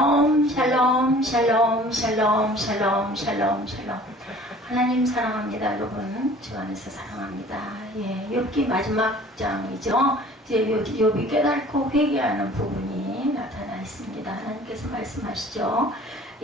샬롬, 샬롬, 샬롬, 샬롬, 샬롬, 샬롬. 하나님 사랑합니다, 여러분. 주 안에서 사랑합니다. 예, 욥기 마지막 장이죠. 이제 욥이 깨닫고 회개하는 부분이 나타나 있습니다. 하나님께서 말씀하시죠.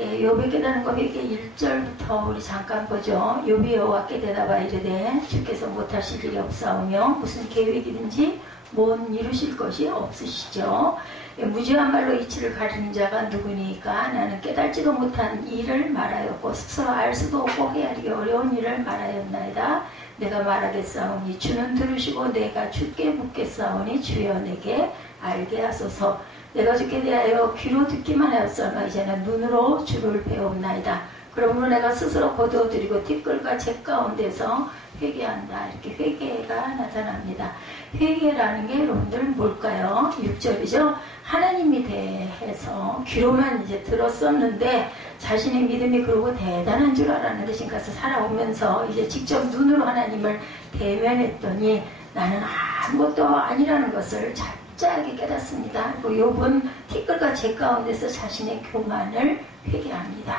예, 욥이 깨닫는 거 회개 1절부터 우리 잠깐 보죠. 욥이 여호와께 대답하여 이르되 주께서 못하실 일이 없사오며 무슨 계획이든지 못 이루실 것이 없으시죠. 무지한 말로 이치를 가리는 자가 누구니까 나는 깨달지도 못한 일을 말하였고 스스로 알 수도 없고 헤아리기 어려운 일을 말하였나이다. 내가 말하겠사오니 주는 들으시고 내가 주께 묻겠사오니 주여 내게 알게 하소서. 내가 주께 대하여 귀로 듣기만 하였으나 이제는 눈으로 주를 배웠나이다. 그러므로 내가 스스로 거두어드리고 티끌과 재 가운데서 회개한다. 이렇게 회개가 나타납니다. 회개라는 게 여러분들 뭘까요? 6절이죠. 하나님이 대해서 귀로만 이제 들었었는데 자신의 믿음이 그러고 대단한 줄 알았는데 지금까지 살아오면서 이제 직접 눈으로 하나님을 대면했더니 나는 아무것도 아니라는 것을 갑자기 깨닫습니다. 그리고 욥은 티끌과 재 가운데서 자신의 교만을 회개합니다.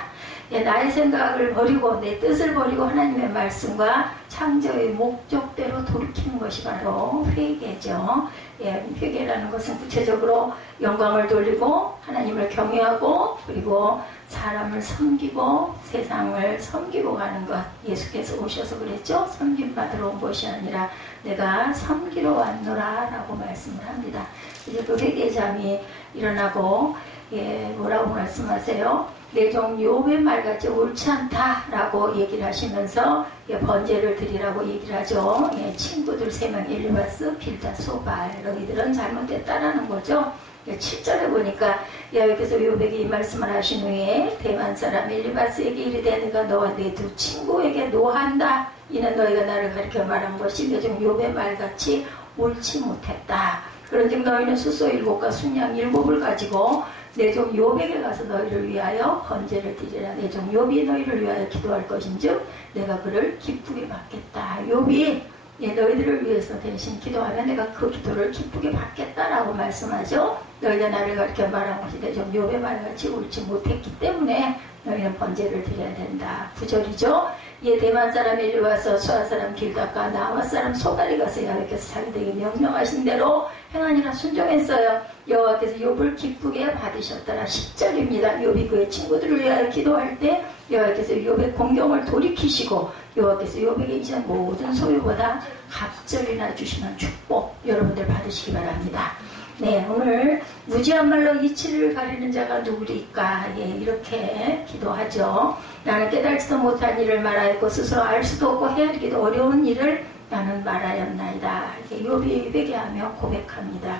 예, 나의 생각을 버리고 내 뜻을 버리고 하나님의 말씀과 창조의 목적대로 돌이키는 것이 바로 회개죠. 예, 회개라는 것은 구체적으로 영광을 돌리고 하나님을 경외하고 그리고 사람을 섬기고 세상을 섬기고 가는 것. 예수께서 오셔서 그랬죠. 섬김받으러 온 것이 아니라 내가 섬기러 왔노라 라고 말씀을 합니다. 이제 그 회개의 잠이 일어나고 예, 뭐라고 말씀하세요? 내 종 욥의 말같이 옳지 않다라고 얘기를 하시면서 예, 번제를 드리라고 얘기를 하죠. 예, 친구들 3명 엘리바스, 빌다, 소발 너희들은 잘못됐다라는 거죠. 예, 7절에 보니까 여호와께서 욥에게 이 말씀을 하신 후에 대만 사람 엘리바스에게 이르되 내가 너와 내 두 친구에게 노한다. 이는 너희가 나를 가리켜 말한 것이 내 종 욥의 말같이 옳지 못했다. 그런즉 너희는 수소 7과 순양 7을 가지고 내 종 욥에게 가서 너희를 위하여 번제를 드리라. 내 종 욥이 너희를 위하여 기도할 것인즉 내가 그를 기쁘게 받겠다. 욥이 예, 너희들을 위해서 대신 기도하면 내가 그 기도를 기쁘게 받겠다라고 말씀하죠. 너희가 나를 가르쳐 말한 것이 내 종 욥의 말같이 옳지 못했기 때문에 너희는 번제를 드려야 된다. 9절이죠. 예, 대만 사람이 이리 와서 수아 사람 길다가 나와 사람 소갈이 가서 여호와께서 자기들에게 명령하신 대로 행하니라 순종했어요. 여호와께서 욥을 기쁘게 받으셨더라. 10절입니다. 욥이 그의 친구들을 위하여 기도할 때 여호와께서 욥의 공경을 돌이키시고 여호와께서 욥에게 이전 모든 소유보다 갑절이나 주시는 축복 여러분들 받으시기 바랍니다. 네, 오늘 무지한 말로 이치를 가리는 자가 누구리까? 예, 이렇게 기도하죠. 나는 깨달지도 못한 일을 말하였고 스스로 알 수도 없고 헤아리기도 어려운 일을 나는 말하였나이다. 욥이 회개하며 고백합니다.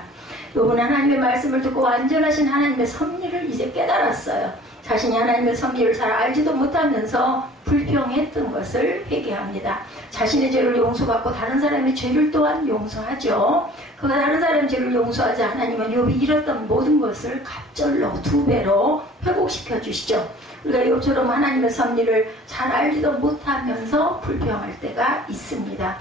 욥은 하나님의 말씀을 듣고 완전하신 하나님의 섭리를 이제 깨달았어요. 자신이 하나님의 섭리를 잘 알지도 못하면서 불평했던 것을 회개합니다. 자신의 죄를 용서받고 다른 사람의 죄를 또한 용서하죠. 그가 다른 사람의 죄를 용서하자 하나님은 욥이 잃었던 모든 것을 갑절로 2배로 회복시켜 주시죠. 우리가 욥처럼 하나님의 섭리를 잘 알지도 못하면서 불평할 때가 있습니다.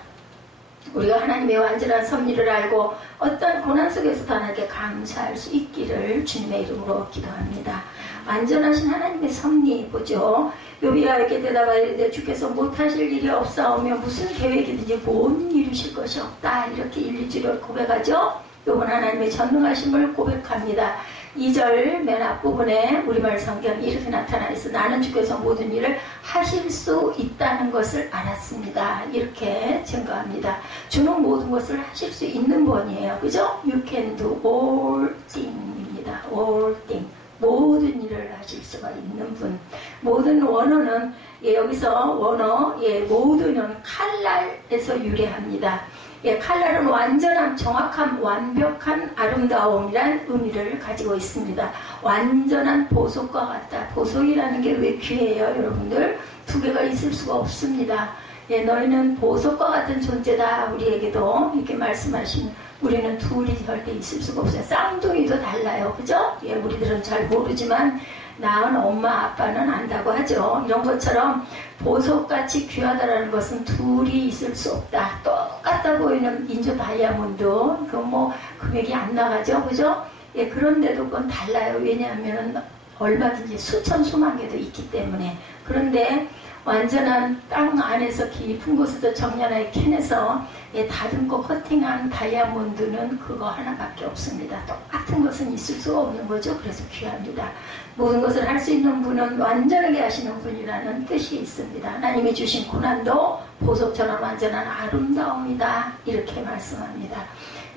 우리가 하나님의 완전한 섭리를 알고 어떤 고난 속에서도 하나님께 감사할 수 있기를 주님의 이름으로 기도합니다. 완전하신 하나님의 섭리 보죠. 욥이 여호와께 대답하여 이르되 주께서 못하실 일이 없사오며 무슨 계획이든지 못 이루실 것이 없다. 이렇게 1, 2절을 고백하죠. 욥은 하나님의 전능하심을 고백합니다. 2절 맨 앞부분에 우리말 성경 이렇게 나타나 있어. 나는 주께서 모든 일을 하실 수 있다는 것을 알았습니다. 이렇게 증거합니다. 주는 모든 것을 하실 수 있는 분이에요. 그죠? You can do all thing입니다. all thing. 모든 일을 하실 수가 있는 분. 모든 원어는 예, 여기서 원어 예, 모든은 칼날에서 유래합니다. 예, 칼날은 완전함, 정확함, 완벽한 아름다움이란 의미를 가지고 있습니다. 완전한 보석과 같다. 보석이라는 게 왜 귀해요, 여러분들? 2개가 있을 수가 없습니다. 예, 너희는 보석과 같은 존재다. 우리에게도 이렇게 말씀하신 우리는 둘이 절대 있을 수가 없어요. 쌍둥이도 달라요. 그죠? 예, 우리들은 잘 모르지만 낳은 엄마 아빠는 안다고 하죠. 이런 것처럼 보석같이 귀하다라는 것은 둘이 있을 수 없다. 똑같아 보이는 인조 다이아몬드 그건 뭐 금액이 안 나가죠. 그죠? 예, 그런데도 그건 달라요. 왜냐하면 얼마든지 수천 수만 개도 있기 때문에. 그런데 완전한 땅 안에서 깊은 곳에서 정연하게 캐내서 다듬고 커팅한 다이아몬드는 그거 하나밖에 없습니다. 똑같은 것은 있을 수가 없는 거죠. 그래서 귀합니다. 모든 것을 할 수 있는 분은 완전하게 하시는 분이라는 뜻이 있습니다. 하나님이 주신 고난도 보석처럼 완전한 아름다움이다. 이렇게 말씀합니다.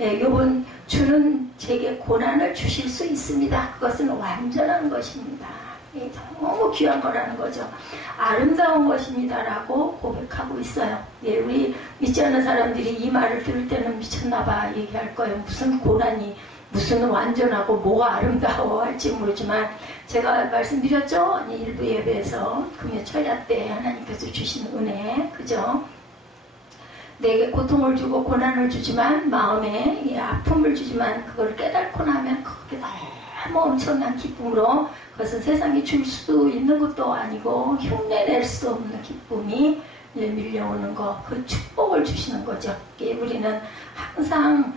욥은 주는 제게 고난을 주실 수 있습니다. 그것은 완전한 것입니다. 너무 귀한 거라는 거죠. 아름다운 것입니다라고 고백하고 있어요. 우리 믿지 않는 사람들이 이 말을 들을 때는 미쳤나봐 얘기할 거예요. 무슨 고난이 무슨 완전하고 뭐가 아름다워 할지 모르지만 제가 말씀드렸죠. 일부 예배에서 금요 철야 때 하나님께서 주신 은혜, 그죠? 내게 고통을 주고 고난을 주지만 마음에 아픔을 주지만 그걸 깨닫고 나면 그게 너무 엄청난 기쁨으로, 그것은 세상이 줄 수 있는 것도 아니고 흉내낼 수 없는 기쁨이 밀려오는 것, 그 축복을 주시는 거죠. 우리는 항상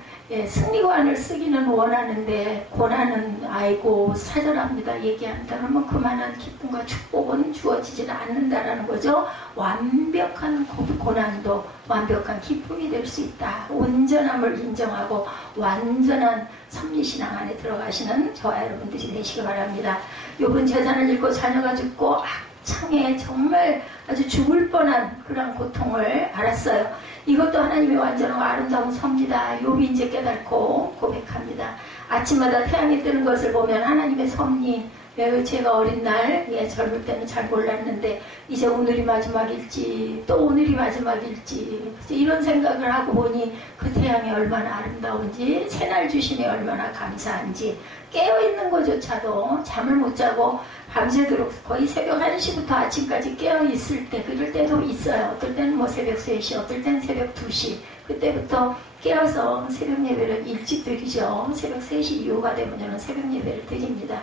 승리관을 쓰기는 원하는데 고난은 아이고 사절합니다 얘기한다 그러면 그만한 기쁨과 축복은 주어지지 않는다라는 거죠. 완벽한 고난도 완벽한 기쁨이 될 수 있다. 온전함을 인정하고 완전한 섭리신앙 안에 들어가시는 저와 여러분들이 되시기 바랍니다. 욥은 재산을 잃고 자녀가 죽고 창에 정말 아주 죽을 뻔한 그런 고통을 알았어요. 이것도 하나님의 완전하고 아름다운 섭리다. 욥이 이제 깨닫고 고백합니다. 아침마다 태양이 뜨는 것을 보면 하나님의 섭리, 제가 어린 날 젊을 때는 잘 몰랐는데 이제 오늘이 마지막일지 또 오늘이 마지막일지 이런 생각을 하고 보니 그 태양이 얼마나 아름다운지, 새날 주심이 얼마나 감사한지, 깨어있는 것조차도 잠을 못 자고 밤새도록 거의 새벽 1시부터 아침까지 깨어있을 때, 그럴 때도 있어요. 어떨 때는 뭐 새벽 3시, 어떨 때는 새벽 2시, 그때부터 깨어서 새벽 예배를 일찍 드리죠. 새벽 3시 이후가 되면 저는 새벽 예배를 드립니다.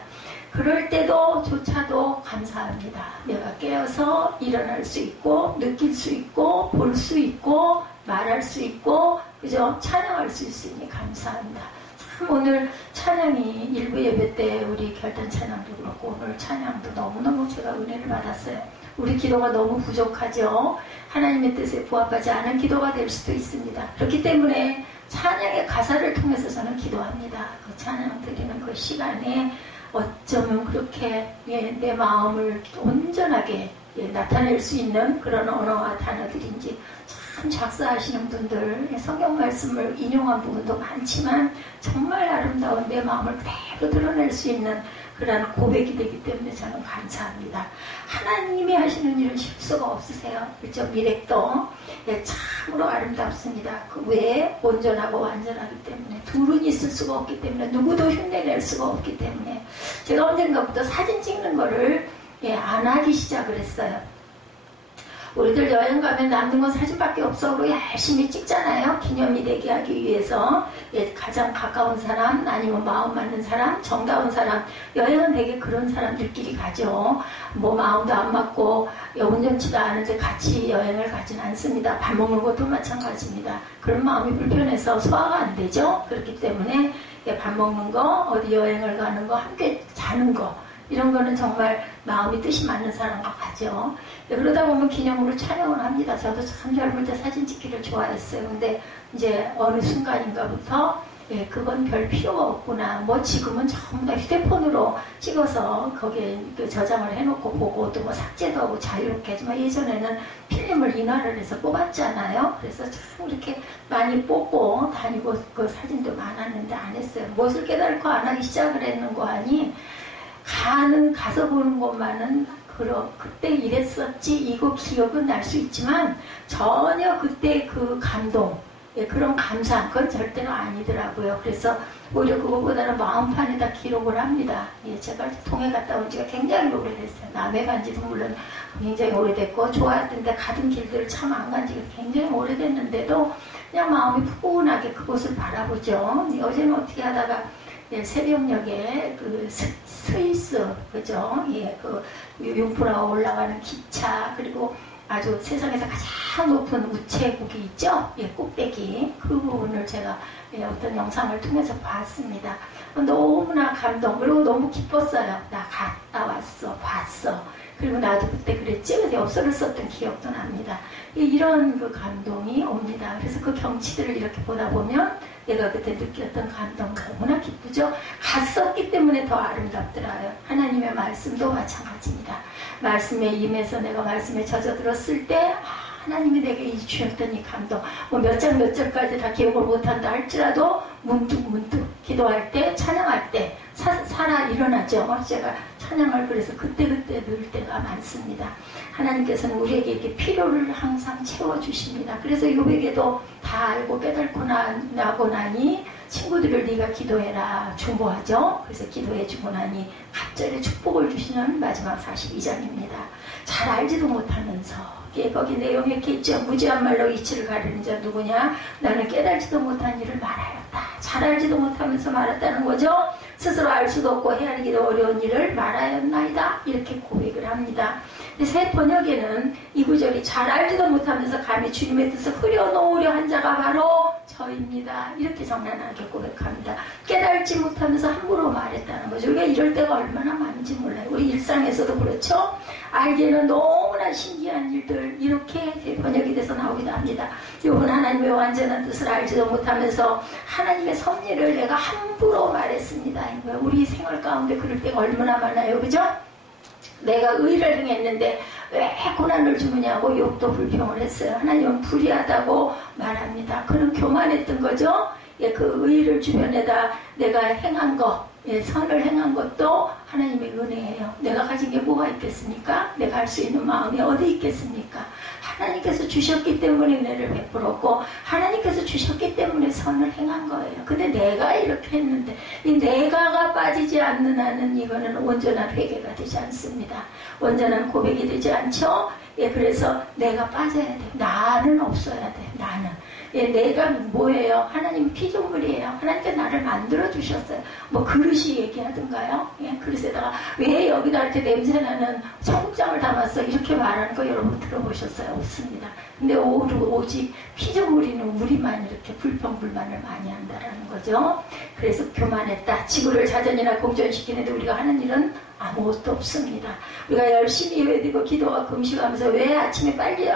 그럴 때도 조차도 감사합니다. 내가 깨어서 일어날 수 있고 느낄 수 있고 볼 수 있고 말할 수 있고 그죠? 찬양할 수 있으니 감사합니다. 참 오늘 찬양이 일부 예배 때 우리 결단 찬양도 그렇고 오늘 찬양도 너무너무 제가 은혜를 받았어요. 우리 기도가 너무 부족하죠. 하나님의 뜻에 부합하지 않은 기도가 될 수도 있습니다. 그렇기 때문에 찬양의 가사를 통해서 저는 기도합니다. 그 찬양 드리는 그 시간에 어쩌면 그렇게 내 마음을 온전하게 나타낼 수 있는 그런 언어와 단어들인지, 참 작사하시는 분들 성경 말씀을 인용한 부분도 많지만 정말 아름다운 내 마음을 그대로 드러낼 수 있는 그런 고백이 되기 때문에 저는 감사합니다. 하나님이 하시는 일은 실수가 없으세요. 그렇죠? 미렉도 참으로 아름답습니다. 그 외에 온전하고 완전하기 때문에 둘은 있을 수가 없기 때문에 누구도 흉내낼 수가 없기 때문에 제가 언젠가부터 사진 찍는 거를 안 하기 시작을 했어요. 우리들 여행 가면 남는 건 사진밖에 없어. 그리고 열심히 찍잖아요. 기념이 되게 하기 위해서. 가장 가까운 사람, 아니면 마음 맞는 사람, 정다운 사람. 여행은 되게 그런 사람들끼리 가죠. 뭐 마음도 안 맞고 온전치도 않은데 같이 여행을 가진 않습니다. 밥 먹는 것도 마찬가지입니다. 그런 마음이 불편해서 소화가 안 되죠. 그렇기 때문에 밥 먹는 거, 어디 여행을 가는 거, 함께 자는 거, 이런 거는 정말 마음이 뜻이 맞는 사람과 가죠. 그러다 보면 기념으로 촬영을 합니다. 저도 참 젊을 때 사진 찍기를 좋아했어요. 근데 이제 어느 순간인가부터 그건 별 필요가 없구나. 뭐 지금은 전부 다 휴대폰으로 찍어서 거기에 저장을 해놓고 보고 또 뭐 삭제도 하고 자유롭게 하지만 예전에는 필름을 인화를 해서 뽑았잖아요. 그래서 참 이렇게 많이 뽑고 다니고 그 사진도 많았는데 안 했어요. 무엇을 깨달고 안 하기 시작을 했는 거 아니? 가서 보는 것만은 그때 이랬었지 이거 기억은 날 수 있지만 전혀 그때 그 감동, 그런 감상 그건 절대로 아니더라고요. 그래서 오히려 그거보다는 마음판에다 기록을 합니다. 제가 동해 갔다 온 지가 굉장히 오래됐어요. 남해 간 지도 물론 굉장히 오래됐고 좋아했는데 가던 길들을 참 안 간 지가 굉장히 오래됐는데도 그냥 마음이 푸근하게 그곳을 바라보죠. 어제는 어떻게 하다가 새벽녘에 그 스위스, 그죠? 그 융프라가 올라가는 기차, 그리고 아주 세상에서 가장 높은 우체국이 있죠? 예, 꼭대기. 그 부분을 제가 예, 어떤 영상을 통해서 봤습니다. 너무나 감동, 그리고 너무 기뻤어요. 나 갔다 왔어, 봤어. 그리고 나도 그때 그랬지? 그래서 엽서를 썼던 기억도 납니다. 이런 그 감동이 옵니다. 그래서 그 경치들을 이렇게 보다 보면 내가 그때 느꼈던 감동 너무나 기쁘죠? 갔었기 때문에 더 아름답더라요. 하나님의 말씀도 마찬가지입니다. 말씀에 임해서 내가 말씀에 젖어들었을 때 하나님이 내게 주셨던 이 감동, 뭐 몇 장 몇 절까지 다 기억을 못한다 할지라도 문득 기도할 때, 찬양할 때 살아 일어나죠. 제가 찬양을 그래서 그때그때 늘 때가 많습니다. 하나님께서는 우리에게 이렇게 필요를 항상 채워주십니다. 그래서 욥에게도 다 알고 깨닫고 나고 나니 친구들을 네가 기도해라 중보하죠. 그래서 기도해주고 나니 갑자기 축복을 주시는 마지막 42장입니다. 잘 알지도 못하면서 거기 내용에 이렇게 있죠. 무지한 말로 이치를 가르는 자 누구냐? 나는 깨달지도 못한 일을 말하였다. 잘 알지도 못하면서 말했다는 거죠. 스스로 알 수도 없고 헤아리기도 어려운 일을 말하였나이다. 이렇게 고백을 합니다. 새 번역에는 이 구절이 잘 알지도 못하면서 감히 주님의 뜻을 흐려놓으려 한 자가 바로 저입니다. 이렇게 정난하게 고백합니다. 깨달지 못하면서 함부로 말했다는 거죠. 우리가 이럴 때가 얼마나 많은지 몰라요. 우리 일상에서도 그렇죠. 알기에는 너무나 신기한 일들 이렇게 번역이 돼서 나오기도 합니다. 이번 하나님의 완전한 뜻을 알지도 못하면서 하나님의 섭리를 내가 함부로 말했습니다. 우리 생활 가운데 그럴 때가 얼마나 많아요. 그죠? 내가 의를 행했는데 왜 고난을 주느냐고 욥도 불평을 했어요. 하나님은 불의하다고 말합니다. 그는 교만했던 거죠. 예, 그 의를 주변에다 내가 행한 거, 예, 선을 행한 것도 하나님의 은혜예요. 내가 가진 게 뭐가 있겠습니까? 내가 할 수 있는 마음이 어디 있겠습니까? 하나님께서 주셨기 때문에 은혜를 베풀었고 하나님께서 주셨기 때문에 선을 행한 거예요. 근데 내가 이렇게 했는데 이 내가가 빠지지 않는 한은 이거는 온전한 회개가 되지 않습니다. 온전한 고백이 되지 않죠? 예, 그래서 내가 빠져야 돼요. 나는 없어야 돼요. 나는. 예, 내가 뭐예요? 하나님 피조물이에요. 하나님께 나를 만들어 주셨어요. 뭐 그릇이 얘기하던가요? 예, 그릇에다가 왜 여기다 이렇게 냄새나는 청국장을 담았어? 이렇게 말하는 거 여러분 들어보셨어요? 없습니다. 근데 오직 피조물인 우리만 이렇게 불평불만을 많이 한다라는 거죠. 그래서 교만했다. 지구를 자전이나 공전시키는데 우리가 하는 일은 아무것도 없습니다. 우리가 열심히 예배드리고 기도와 금식하면서 왜 아침에 빨리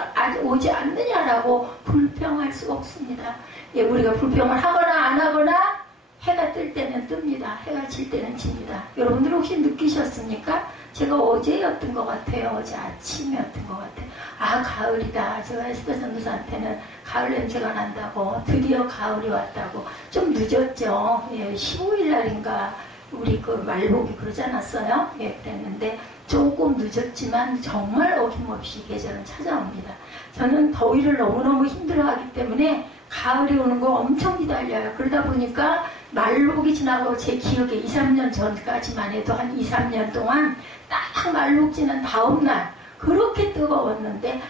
오지 않느냐라고 불평할 수 없습니다. 예, 우리가 불평을 하거나 안 하거나 해가 뜰 때는 뜹니다. 해가 질 때는 집니다. 여러분들 혹시 느끼셨습니까? 제가 어제였던 것 같아요. 어제 아침이었던 것 같아요. 아, 가을이다. 제가 에스더 전도사한테는 가을 냄새가 난다고, 드디어 가을이 왔다고. 좀 늦었죠. 예, 15일 날인가 우리 그 말복이 그러지 않았어요? 예, 그랬는데 조금 늦었지만 정말 어김없이 계절은 찾아옵니다. 저는 더위를 너무너무 힘들어하기 때문에 가을이 오는 거 엄청 기다려요. 그러다 보니까 말복이 지나고 제 기억에 2, 3년 전까지만 해도 한 2, 3년 동안 딱 말복 지난 다음날 그렇게 뜨거웠는데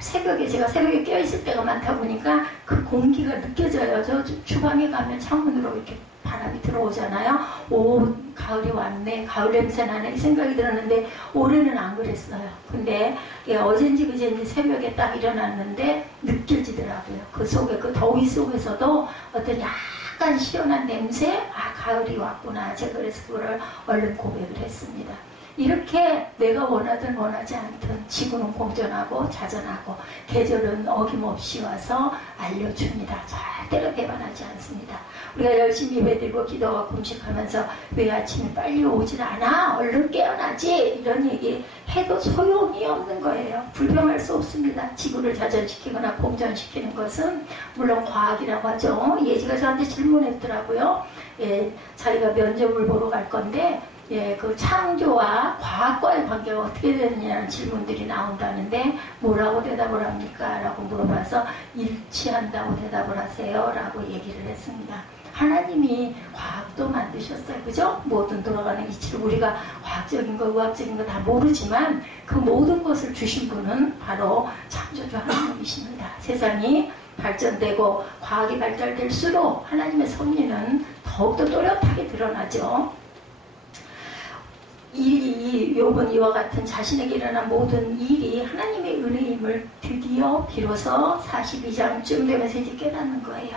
새벽에 제가 새벽에 깨어있을 때가 많다 보니까 그 공기가 느껴져요. 저 주방에 가면 창문으로 이렇게 바람이 들어오잖아요. 오, 가을이 왔네. 가을 냄새 나네. 이 생각이 들었는데 올해는 안 그랬어요. 근데 예, 어젠지 그젠지 새벽에 딱 일어났는데 느껴지더라고요. 그 속에 그 더위 속에서도 어떤 약간 시원한 냄새, 아, 가을이 왔구나. 제가 그래서 그거를 얼른 고백을 했습니다. 이렇게 내가 원하든 원하지 않든 지구는 공전하고 자전하고 계절은 어김없이 와서 알려줍니다. 절대로 배반하지 않습니다. 우리가 열심히 예배드리고 기도와 금식하면서 왜 아침에 빨리 오질 않아? 얼른 깨어나지? 이런 얘기 해도 소용이 없는 거예요. 불평할 수 없습니다. 지구를 자전시키거나 공전시키는 것은 물론 과학이라고 하죠. 예지가 저한테 질문했더라고요. 예, 자기가 면접을 보러 갈 건데 예, 그 창조와 과학과의 관계가 어떻게 되느냐는 질문들이 나온다는데 뭐라고 대답을 합니까? 라고 물어봐서 일치한다고 대답을 하세요. 라고 얘기를 했습니다. 하나님이 과학도 만드셨어요. 그죠? 모든 돌아가는 이치를 우리가 과학적인 거, 의학적인 거 다 모르지만 그 모든 것을 주신 분은 바로 창조주 하나님이십니다. 세상이 발전되고 과학이 발달될수록 하나님의 섭리는 더욱더 또렷하게 드러나죠. 이 이 욥은 이와 같은 자신에게 일어난 모든 일이 하나님의 은혜임을 드디어 비로소 42장쯤 되면서 이제 깨닫는 거예요.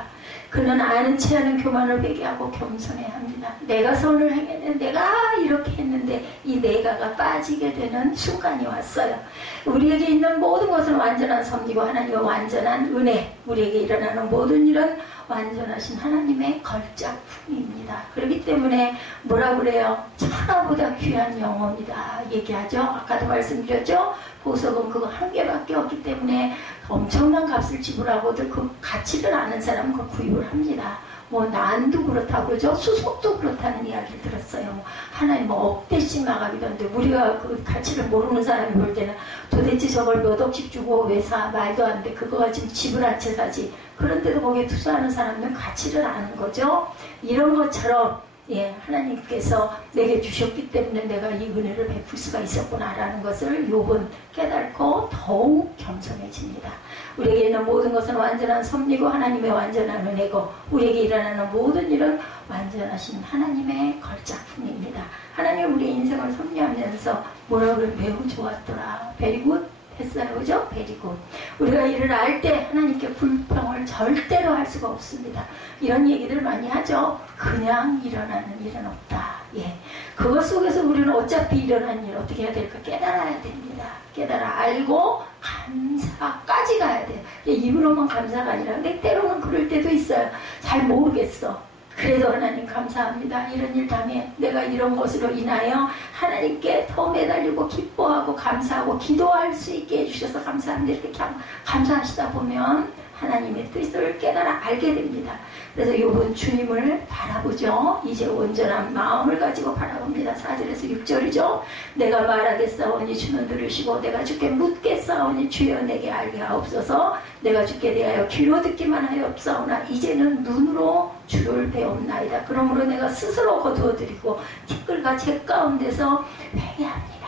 그는 아는 체 하는 교만을 회개하고 겸손해야 합니다. 내가 선을 행했는데 내가 이렇게 했는데 이 내가가 빠지게 되는 순간이 왔어요. 우리에게 있는 모든 것은 완전한 섭리고 하나님의 완전한 은혜, 우리에게 일어나는 모든 일은 완전하신 하나님의 걸작품입니다. 그렇기 때문에 뭐라 그래요? 천하보다 귀한 영혼이다 얘기하죠. 아까도 말씀드렸죠. 보석은 그거 한 개밖에 없기 때문에 엄청난 값을 지불하고도 그 가치를 아는 사람은 그 구입을 합니다. 뭐 난도 그렇다고 그러죠. 수속도 그렇다는 이야기를 들었어요. 하나님 뭐 억대씩 나가기던데 우리가 그 가치를 모르는 사람이 볼 때는 도대체 저걸 몇 억씩 주고 왜 사? 말도 안 돼. 그거가 지금 집을 한 채 사지. 그런데도 거기에 투자하는 사람들은 가치를 아는 거죠. 이런 것처럼 예, 하나님께서 내게 주셨기 때문에 내가 이 은혜를 베풀 수가 있었구나라는 것을 욥은 깨닫고 더욱 겸손해집니다. 우리에게 있는 모든 것은 완전한 섭리고 하나님의 완전한 은혜고 우리에게 일어나는 모든 일은 완전하신 하나님의 걸작품입니다. 하나님 우리의 인생을 섭리하면서 뭐라고 그래? 매우 좋았더라. 베리굿 했어요. 그죠? 베리굿. 우리가 일을 할 때 하나님께 불평을 절대로 할 수가 없습니다. 이런 얘기들 많이 하죠. 그냥 일어나는 일은 없다. 예. 그것 속에서 우리는 어차피 일어난 일 어떻게 해야 될까? 깨달아야 됩니다. 깨달아 알고 감사까지 가야 돼요. 입으로만 감사가 아니라 근데 때로는 그럴 때도 있어요. 잘 모르겠어. 그래도 하나님 감사합니다. 이런 일 당해 내가 이런 것으로 인하여 하나님께 더 매달리고 기뻐하고 감사하고 기도할 수 있게 해주셔서 감사합니다. 이렇게 감사하시다 보면 하나님의 뜻을 깨달아 알게 됩니다. 그래서 욥은 주님을 바라보죠. 이제 온전한 마음을 가지고 바라봅니다. 4절에서 6절이죠. 내가 말하겠사오니 주는 들으시고 내가 주께 묻겠사오니 주여 내게 알게 하옵소서. 내가 주께 대하여 귀로 듣기만 하옵사오나 이제는 눈으로 주를 배웁나이다. 그러므로 내가 스스로 거두어드리고 티끌과 재 가운데서 회개합니다.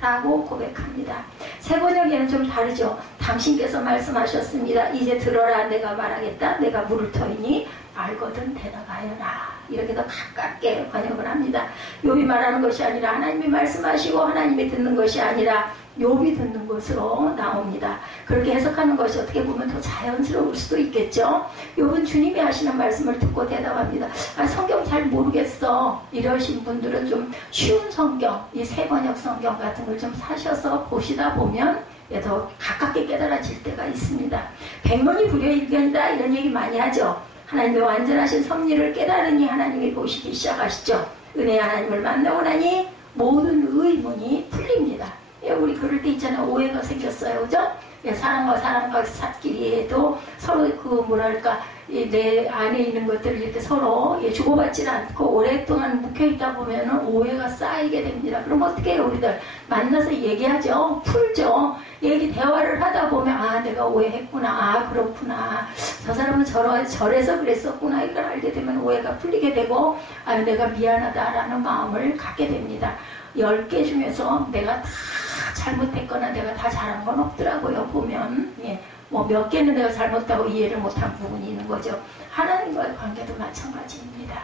라고 고백합니다. 새 번역에는 좀 다르죠. 당신께서 말씀하셨습니다. 이제 들어라. 내가 말하겠다. 내가 물을 터이니 알거든 대답하여라. 이렇게 더 가깝게 번역을 합니다. 욥이 말하는 것이 아니라 하나님이 말씀하시고 하나님이 듣는 것이 아니라 욥이 듣는 것으로 나옵니다. 그렇게 해석하는 것이 어떻게 보면 더 자연스러울 수도 있겠죠. 욥은 주님이 하시는 말씀을 듣고 대답합니다. 성경 잘 모르겠어. 이러신 분들은 좀 쉬운 성경, 이 새번역 성경 같은 걸 좀 사셔서 보시다 보면 더 가깝게 깨달아질 때가 있습니다. 백론이 불여일견이다 이런 얘기 많이 하죠. 하나님의 완전하신 섭리를 깨달으니 하나님이 보시기 시작하시죠. 은혜의 하나님을 만나고 나니 모든 의문이 풀립니다. 우리 그럴 때 있잖아요. 오해가 생겼어요. 그죠? 사람과 사람과 사끼리에도 서로 그 뭐랄까 내 안에 있는 것들을 이렇게 서로 주고받지 않고 오랫동안 묵혀있다 보면 오해가 쌓이게 됩니다. 그럼 어떻게 해요? 우리들 만나서 얘기하죠. 풀죠. 얘기 대화를 하다 보면 아 내가 오해했구나. 아 그렇구나. 저 사람은 저래서 그랬었구나. 이걸 알게 되면 오해가 풀리게 되고 아 내가 미안하다라는 마음을 갖게 됩니다. 10개 중에서 내가 다 잘못했거나 내가 다 잘한 건 없더라고요. 보면 뭐 몇 개는 내가 잘못하고 이해를 못한 부분이 있는 거죠. 하나님과의 관계도 마찬가지입니다.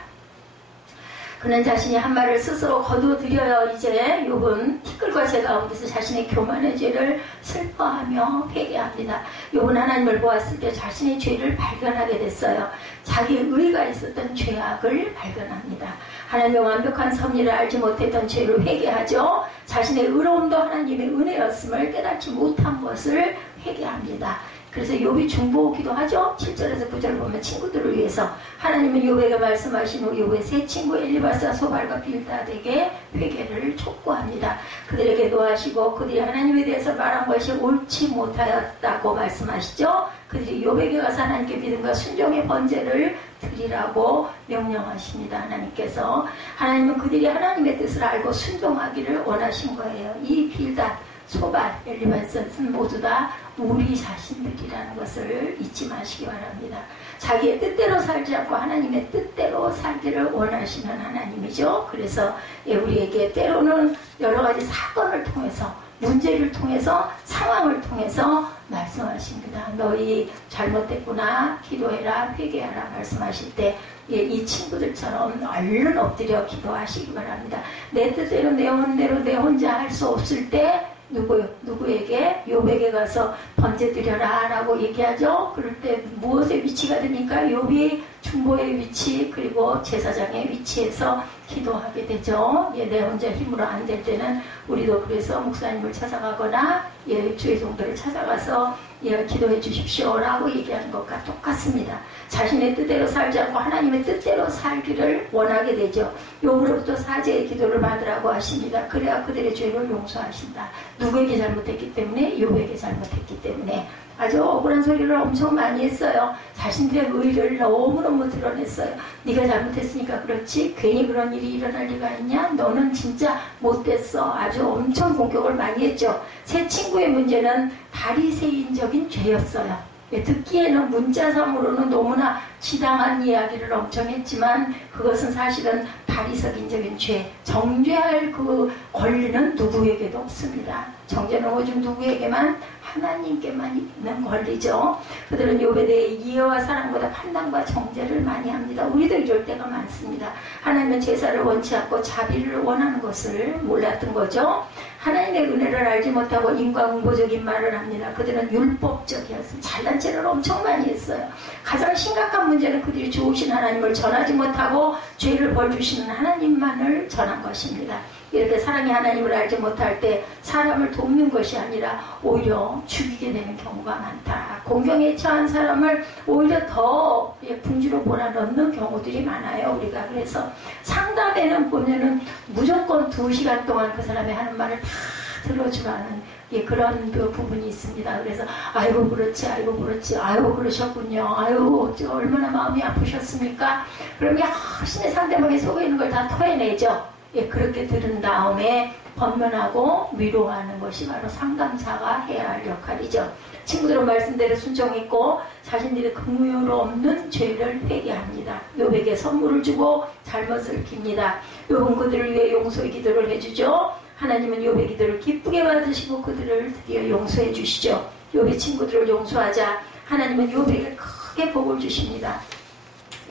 그는 자신이 한 말을 스스로 거두어들여요. 이제 욥은 티끌과 재 가운데서 자신의 교만의 죄를 슬퍼하며 회개합니다. 욥은 하나님을 보았을 때 자신의 죄를 발견하게 됐어요. 자기의 의가 있었던 죄악을 발견합니다. 하나님의 완벽한 섭리를 알지 못했던 죄를 회개하죠. 자신의 의로움도 하나님의 은혜였음을 깨닫지 못한 것을 회개합니다. 그래서 욥이 중보기도 하죠. 7절에서 9절 보면 친구들을 위해서 하나님은 욥에게 말씀하신 후 욥의 세 친구 엘리바스와 소발과 빌다에게 회개를 촉구합니다. 그들에게 노하시고 그들이 하나님에 대해서 말한 것이 옳지 못하였다고 말씀하시죠. 그들이 욥에게 가서 하나님께 믿음과 순종의 번제를 드리라고 명령하십니다. 하나님께서 하나님은 그들이 하나님의 뜻을 알고 순종하기를 원하신 거예요. 이 빌다 소발, 엘리바스는 모두 다 우리 자신들이라는 것을 잊지 마시기 바랍니다. 자기의 뜻대로 살지 않고 하나님의 뜻대로 살기를 원하시는 하나님이죠. 그래서 우리에게 때로는 여러 가지 사건을 통해서 문제를 통해서 상황을 통해서 말씀하십니다. 너희 잘못됐구나. 기도해라. 회개하라. 말씀하실 때 이 친구들처럼 얼른 엎드려 기도하시기 바랍니다. 내 뜻대로 내 혼대로 내 혼자 수 없을 때 누구에게? 욥에게 가서 번제 드려라 라고 얘기하죠. 그럴 때 무엇의 위치가 되니까 욥이 중보의 위치 그리고 제사장의 위치에서 기도하게 되죠. 내 혼자 힘으로 안 될 때는 우리도 그래서 목사님을 찾아가거나 주의 종들을 찾아가서 기도해 주십시오 라고 얘기하는 것과 똑같습니다. 자신의 뜻대로 살지 않고 하나님의 뜻대로 살기를 원하게 되죠. 욥으로부터 사죄의 기도를 받으라고 하십니다. 그래야 그들의 죄를 용서하신다. 누구에게 잘못했기 때문에? 욥에게 잘못했기 때문에. 아주 억울한 소리를 엄청 많이 했어요. 자신들의 의의를 너무너무 드러냈어요. 네가 잘못했으니까 그렇지 괜히 그런 일이 일어날 리가 있냐? 너는 진짜 못됐어. 아주 엄청 공격을 많이 했죠. 새 친구의 문제는 바리새인적인 죄였어요. 듣기에는 문자상으로는 너무나 지당한 이야기를 엄청 했지만 그것은 사실은 바리새인적인 죄, 정죄할 그 권리는 누구에게도 없습니다. 정죄는 오직 누구에게만? 하나님께만 있는 권리죠. 그들은 욥에 대해 이해와 사랑보다 판단과 정죄를 많이 합니다. 우리도 이럴 때가 많습니다. 하나님은 제사를 원치 않고 자비를 원하는 것을 몰랐던 거죠. 하나님의 은혜를 알지 못하고 인과응보적인 말을 합니다. 그들은 율법적이었습니다. 잘난 체를 엄청 많이 했어요. 가장 심각한 문제는 그들이 좋으신 하나님을 전하지 못하고 죄를 벌주시는 하나님만을 전한 것입니다. 이렇게 사랑의 하나님을 알지 못할 때 사람을 돕는 것이 아니라 오히려 죽이게 되는 경우가 많다. 공경에 처한 사람을 오히려 더 궁지로 몰아넣는 경우들이 많아요. 우리가 그래서 상담에는 보면은 무조건 2시간 동안 그 사람이 하는 말을 다 들어주라는 그런 그 부분이 있습니다. 그래서 아이고 그렇지 아이고 그러셨군요. 아이고 얼마나 마음이 아프셨습니까? 그럼 열심히 상대방의 속에 있는 걸 다 토해내죠. 그렇게 들은 다음에 번면하고 위로하는 것이 바로 상담사가 해야 할 역할이죠. 친구들은 말씀대로 순종했고 자신들의 긍휼로 없는 죄를 회개합니다. 욥에게 선물을 주고 잘못을 깁니다. 욥은 그들을 위해 용서의 기도를 해주죠. 하나님은 욥의 기도를 기쁘게 받으시고 그들을 드디어 용서해 주시죠. 욥의 친구들을 용서하자 하나님은 욥에게 크게 복을 주십니다.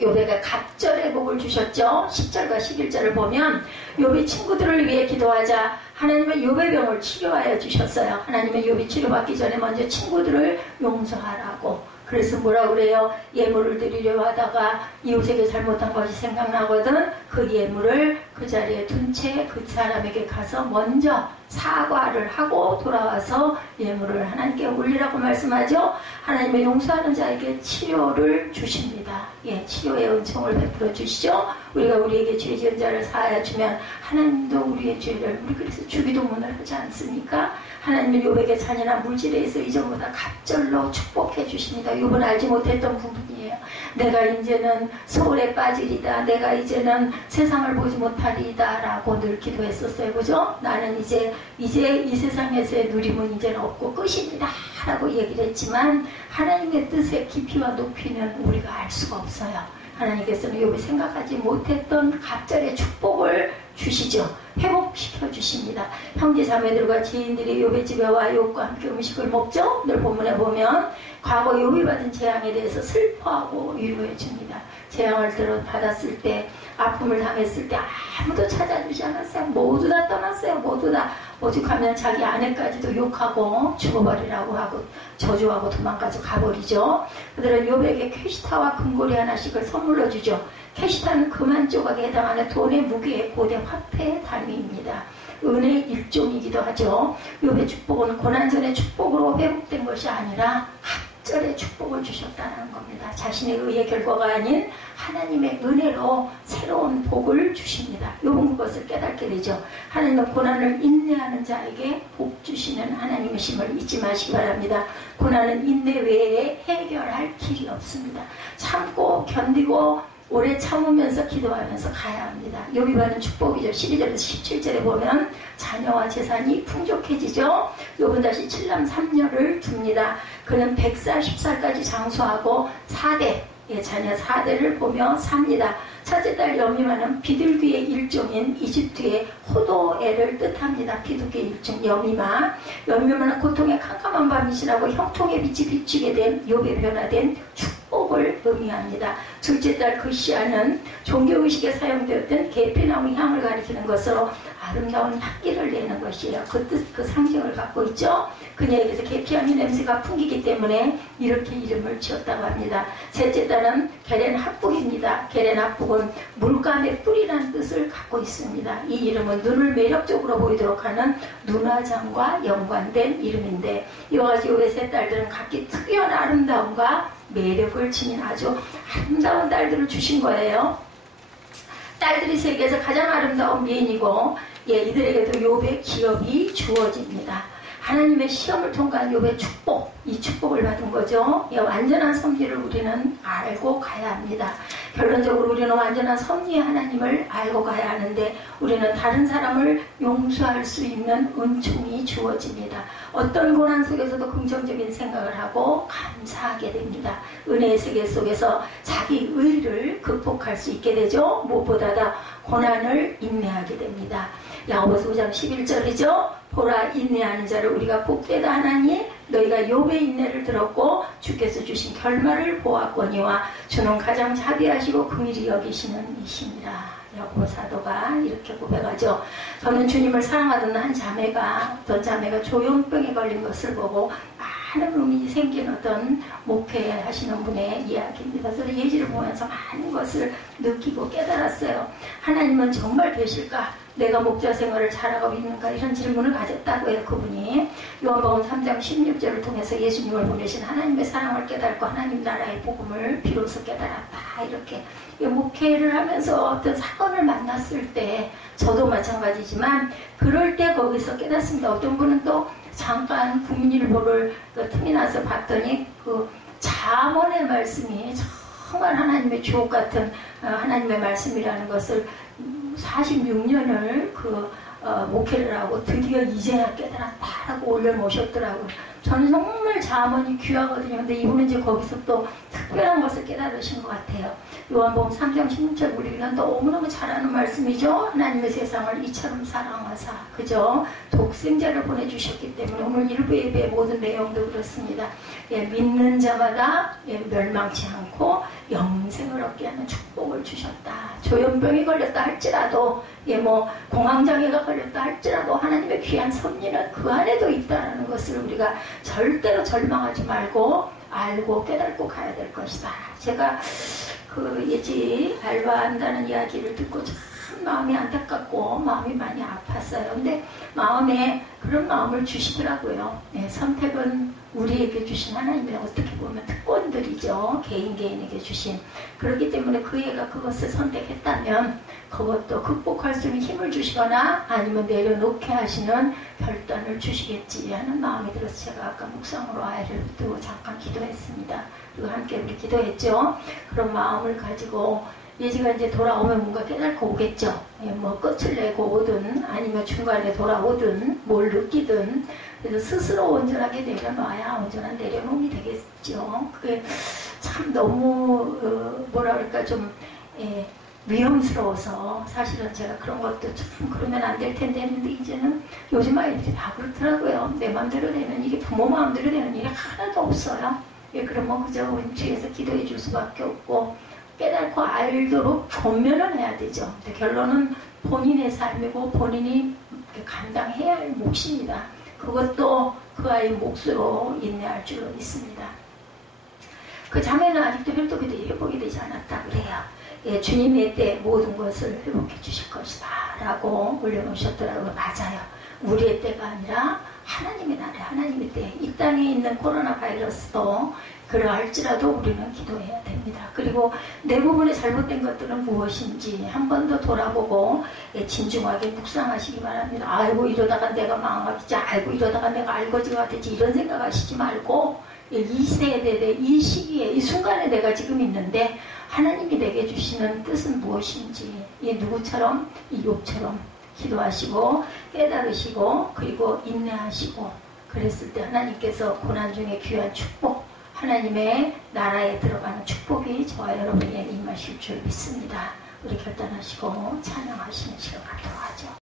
욥에게 갑절의 복을 주셨죠. 10절과 11절을 보면 욥이 친구들을 위해 기도하자 하나님은 욥의 병을 치료하여 주셨어요. 하나님은 욥이 치료받기 전에 먼저 친구들을 용서하라고. 그래서 뭐라 그래요? 예물을 드리려 하다가 이웃에게 잘못한 것이 생각나거든. 그 예물을 그 자리에 둔 채 그 사람에게 가서 먼저 사과를 하고 돌아와서 예물을 하나님께 올리라고 말씀하죠. 하나님의 용서하는 자에게 치료를 주십니다. 치료의 은총을 베풀어 주시죠. 우리가 우리에게 죄 지은 자를 사하여 주면 하나님도 우리의 죄를 우리 그래서 주기도문을 하지 않습니까? 하나님은 욥에게 잔인한 물질에 있어 이전보다 갑절로 축복해 주십니다. 욥은 알지 못했던 부분이에요. 내가 이제는 소홀에 빠지리다. 내가 이제는 세상을 보지 못하리다 라고 늘 기도했었어요. 그죠? 나는 이제 이 세상에서의 누림은 이제는 없고 끝입니다 라고 얘기를 했지만 하나님의 뜻의 깊이와 높이는 우리가 알 수가 없어요. 하나님께서는 욥이 생각하지 못했던 갑절의 축복을 주시죠. 회복시켜 주십니다. 형제 자매들과 지인들이 욥의 집에 와 욥과 함께 음식을 먹죠. 오늘 본문에 보면 과거 욥이 받은 재앙에 대해서 슬퍼하고 위로해 줍니다. 재앙을 받았을 때 아픔을 당했을 때 아무도 찾아주지 않았어요. 모두 다 떠났어요. 모두 다 오죽하면 자기 아내까지도 욕하고 죽어버리라고 하고 저주하고 도망가서 가버리죠. 그들은 욥에게 캐시타와 금고리 하나씩을 선물로 주죠. 캐시타는 금한 조각에 해당하는 돈의 무게의 고대 화폐의 단위입니다. 은혜의 일종이기도 하죠. 욥의 축복은 고난전의 축복으로 회복된 것이 아니라 갑절의 축복을 주셨다는 겁니다. 자신의 의의 결과가 아닌 하나님의 은혜로 새로운 복을 주십니다. 욥은 그것을 깨닫게 되죠. 하나님은 고난을 인내하는 자에게 복 주시는 하나님이심을 잊지 마시기 바랍니다. 고난은 인내 외에 해결할 길이 없습니다. 참고 견디고 오래 참으면서 기도하면서 가야 합니다. 욥이 받은 축복이죠. 12절에서 17절에 보면 자녀와 재산이 풍족해지죠. 욥은 다시 7남 3녀를 둡니다. 그는 140살까지 장수하고 4대 자녀 4대를 보며 삽니다. 첫째 딸 여미마는 비둘기의 일종인 이집트의 호도애를 뜻합니다. 비둘기의 일종 여미마. 여미마는 고통의 캄캄한 밤이 지나고 형통의 빛이 비추게 된 욥의 변화된 축복을 의미합니다. 둘째 딸 그시아는 종교의식에 사용되었던 계피나무 향을 가리키는 것으로 아름다운 향기를 내는 것이 것이에요. 그 뜻, 그 상징을 갖고 있죠. 그녀에게서 계피향의 냄새가 풍기기 때문에 이렇게 이름을 지었다고 합니다. 셋째 딸은 게렌합북입니다. 게렌합북은 물감의 뿌리라는 뜻을 갖고 있습니다. 이 이름은 눈을 매력적으로 보이도록 하는 눈화장과 연관된 이름인데, 이와 같이 요 세 딸들은 각기 특유한 아름다움과 매력을 지닌 아주 아름다운 딸들을 주신 거예요. 딸들이 세계에서 가장 아름다운 미인이고, 이들에게도 욥의 기업이 주어집니다. 하나님의 시험을 통과한 욥의 축복, 이 축복을 받은 거죠. 완전한 섭리를 우리는 알고 가야 합니다. 결론적으로 우리는 완전한 섭리의 하나님을 알고 가야 하는데, 우리는 다른 사람을 용서할 수 있는 은총이 주어집니다. 어떤 고난 속에서도 긍정적인 생각을 하고 감사하게 됩니다. 은혜의 세계 속에서 자기 의를 극복할 수 있게 되죠. 무엇보다 고난을 인내하게 됩니다. 야고보서 5장 11절이죠. 보라, 인내하는 자를 우리가 복되다 하나니 너희가 욥의 인내를 들었고 주께서 주신 결말을 보았거니와 주는 가장 자비하시고 긍휼히 여기시는 이시니라. 야고보 사도가 이렇게 고백하죠. 저는 주님을 사랑하던 한 자매가, 어떤 자매가 조현병에 걸린 것을 보고 많은 의문이 생긴 어떤 목회하시는 분의 이야기입니다. 그래서 예지를 보면서 많은 것을 느끼고 깨달았어요. 하나님은 정말 계실까? 내가 목자 생활을 잘하고 있는가? 이런 질문을 가졌다고 해요. 그분이 요한복음 3장 16절을 통해서 예수님을 보내신 하나님의 사랑을 깨닫고 하나님 나라의 복음을 비로소 깨달았다. 이렇게 목회를 하면서 어떤 사건을 만났을 때, 저도 마찬가지지만 그럴 때 거기서 깨닫습니다. 어떤 분은 또 잠깐 국민일보를 그 틈이 나서 봤더니 그 잠언의 말씀이 정말 하나님의 주옥 같은 하나님의 말씀이라는 것을 46년을 목회를 하고 드디어 이제야 깨달았다라고 올려놓으셨더라고요. 저는 정말 잠언이 귀하거든요. 근데 이분은 이제 거기서 또 특별한 것을 깨달으신 것 같아요. 요한복음 3장 16절 우리가 너무너무 잘 아는 말씀이죠. 하나님의 세상을 이처럼 사랑하사, 그죠? 독생자를 보내주셨기 때문에 오늘 일부 예배의 모든 내용도 그렇습니다. 믿는 자마다 멸망치 않고 영생을 얻게 하는 축복을 주셨다. 조현병이 걸렸다 할지라도, 공황장애가 걸렸다 할지라도 하나님의 귀한 섭리는 그 안에도 있다는 것을 우리가 절대로 절망하지 말고 알고 깨닫고 가야 될 것이다. 제가 예지 알바한다는 이야기를 듣고 참 마음이 안타깝고 마음이 많이 아팠어요. 근데 마음에 그런 마음을 주시더라고요. 선택은 우리에게 주신 하나님의 어떻게 보면 특권들이죠. 개인에게 주신. 그렇기 때문에 그 애가 그것을 선택했다면 그것도 극복할 수 있는 힘을 주시거나 아니면 내려놓게 하시는 결단을 주시겠지 하는 마음이 들어서 제가 아까 묵상으로 아이를 두고 잠깐 기도했습니다. 그리고 함께 우리 기도했죠. 그런 마음을 가지고 예지가 이제 돌아오면 뭔가 깨닫고 오겠죠. 끝을 내고 오든 아니면 중간에 돌아오든 뭘 느끼든, 그래서 스스로 온전하게 내려놔야 온전한 내려놓음이 되겠죠. 그게 참 너무 뭐라 그럴까 좀 위험스러워서 사실은 제가 그런 것도 좀 그러면 안 될 텐데 했는데, 이제는 요즘 아이들이 다 그렇더라고요. 내 마음대로 되는 일이, 부모 마음대로 되는 일이 하나도 없어요. 그러면 그저 우리 주위에서 기도해 줄 수밖에 없고 깨닫고 알도록 권면을 해야 되죠. 근데 결론은 본인의 삶이고 본인이 감당해야 할 몫입니다. 그것도 그 아이의 몫으로 인내할 줄로 믿습니다. 그 자매는 아직도 혈독이 회복이 되지 않았다 그래요. 주님의 때 모든 것을 회복해 주실 것이다 라고 올려놓으셨더라고요. 맞아요. 우리의 때가 아니라 하나님의 나라, 하나님의 때. 이 땅에 있는 코로나 바이러스도 그러할지라도 우리는 기도해야 됩니다. 그리고 내 부분에 잘못된 것들은 무엇인지 한 번 더 돌아보고 진중하게 묵상하시기 바랍니다. 아이고 이러다가 내가 망하겠지, 아이고 이러다가 내가 알거지가 되지, 이런 생각하시지 말고 이 세대에, 이 시기에, 이 순간에 내가 지금 있는데 하나님이 내게 주시는 뜻은 무엇인지, 이 누구처럼, 이 욥처럼 기도하시고 깨달으시고 그리고 인내하시고 그랬을 때 하나님께서 고난 중에 귀한 축복, 하나님의 나라에 들어가는 축복이 저와 여러분에게 임하실 줄 믿습니다. 우리 결단하시고 찬양하시는 시간 갖도록 하죠.